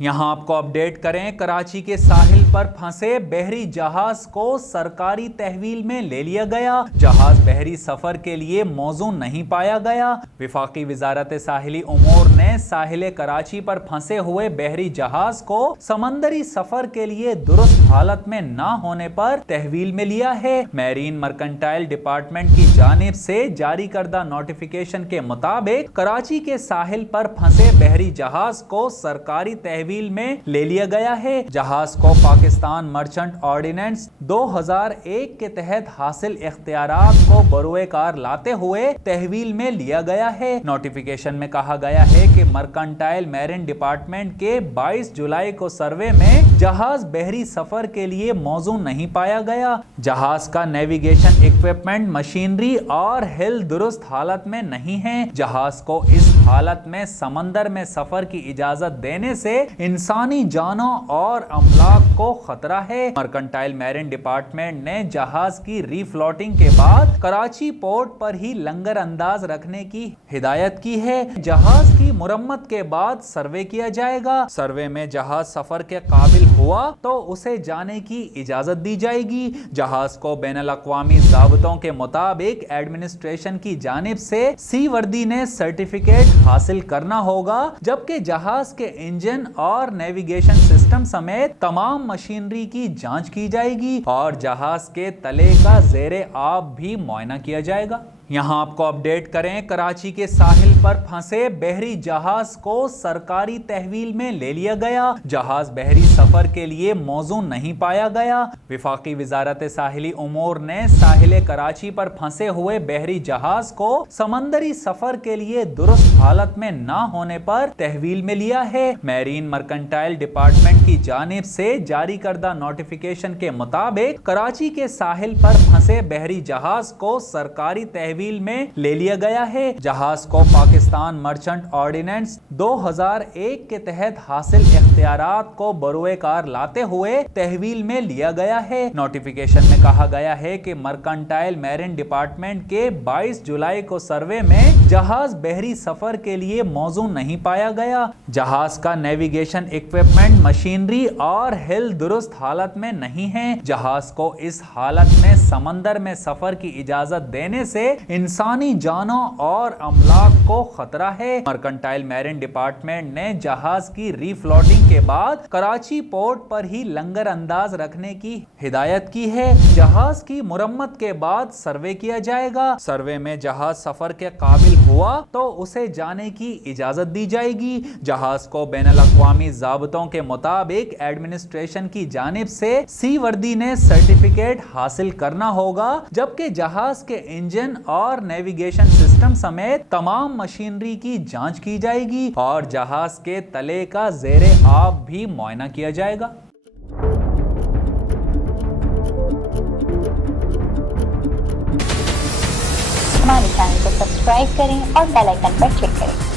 یہاں آپ کو اپڈیٹ کریں، کراچی کے ساحل پر پھنسے بحری جہاز کو سرکاری تحویل میں لے لیا گیا۔ جہاز بحری سفر کے لیے موزوں نہیں پایا گیا۔ وفاقی وزارت ساحلی امور نے ساحل کراچی پر پھنسے ہوئے بحری جہاز کو سمندری سفر کے لیے درست حالت میں نہ ہونے پر تحویل میں لیا ہے۔ میرین مرکنٹائل ڈپارٹمنٹ کی جانب سے جاری کردہ نوٹیفیکیشن کے مطابق کراچی کے ساحل پر پھنسے بحری جہاز کو سرکاری تحویل میں لے لیا گیا ہے۔ جہاز کو پاکستان مرچنٹ آرڈیننس 2001 کے تحت حاصل اختیارات کو بروئے کار لاتے ہوئے تحویل میں لیا گیا ہے۔ نوٹیفیکیشن میں کہا گیا ہے کہ مرکنٹائل میرین ڈپارٹمنٹ کے 22 جولائی کو سروے میں جہاز بحری سفر کے لیے موزوں نہیں پایا گیا۔ جہاز کا نیویگیشن اکوپمنٹ، مشینری اور ہل درست حالت میں نہیں ہے۔ جہاز کو اس حالت میں سمندر میں سفر کی اجازت دینے سے انسانی جانوں اور املاک کو خطرہ ہے۔ مرکنٹائل میرین ڈپارٹمنٹ نے جہاز کی ری فلوٹنگ کے بعد کراچی پورٹ پر ہی لنگر انداز رکھنے کی ہدایت کی ہے۔ جہاز کی مرمت کے بعد سروے کیا جائے گا۔ سروے میں جہاز سفر کے قابل ہوا تو اسے جانے کی اجازت دی جائے گی۔ جہاز کو بین الاقوامی ضابطوں کے مطابق ایڈمنسٹریشن کی جانب سے سی وردی نے سرٹیفکیٹ حاصل کرنا ہوگا، جبکہ جہاز کے انجن اور نیویگیشن سسٹم سمیت تمام مشینری کی جانچ کی جائے گی اور جہاز کے تلے کا زیر آب بھی معائنہ کیا جائے گا۔ یہاں آپ کو اپڈیٹ کریں، کراچی کے ساحل پر پھنسے بحری جہاز کو سرکاری تحویل میں لے لیا گیا۔ جہاز بحری سفر کے لیے موزوں نہیں پایا گیا۔ وفاقی وزارت ساحلی امور نے ساحل کراچی پر پھنسے ہوئے بحری جہاز کو سمندری سفر کے لیے درست حالت میں نہ ہونے پر تحویل میں لیا ہے۔ میرین مرکنٹائل ڈپارٹمنٹ کی جانب سے جاری کردہ نوٹیفیکیشن کے مطابق کراچی کے ساحل پر پھنسے بحری جہاز کو سرکاری تحویل میں لے لیا گیا ہے۔ جہاز کو پاکستان مرچنٹ آرڈیننس 2001 کے تحت حاصل اختیارات کو بروئے کار لاتے ہوئے تحویل میں لیا گیا ہے۔ نوٹیفیکیشن میں کہا گیا ہے کہ مرکنٹائل میرین ڈپارٹمنٹ کے 22 جولائی کو سروے میں جہاز بحری سفر کے لیے موزوں نہیں پایا گیا۔ جہاز کا نیویگیشن اکوپمنٹ، مشینری اور ہل درست حالت میں نہیں ہے۔ جہاز کو اس حالت میں سمندر میں سفر کی اجازت دینے سے انسانی جانوں اور املاک کو خطرہ ہے۔ مرکنٹائل میرین ڈپارٹمنٹ نے جہاز کی ری فلوٹنگ کے بعد کراچی پورٹ پر ہی لنگر انداز رکھنے کی ہدایت کی ہے۔ جہاز کی مرمت کے بعد سروے کیا جائے گا۔ سروے میں جہاز سفر کے قابل ہوا تو اسے جانے کی اجازت دی جائے گی۔ جہاز کو بین الاقوامی ضابطوں کے مطابق ایڈمنسٹریشن کی جانب سے سی وردی نے سرٹیفکیٹ حاصل کرنا ہوگا، جبکہ جہاز کے انجن اور نیویگیشن سسٹم سمیت تمام مشینری کی جانچ کی جائے گی اور جہاز کے تلے کا زیر آب بھی معائنہ کیا جائے گا۔ ہمارے چینل کو سبسکرائب کریں اور بیل آئیکن پر کلک کریں۔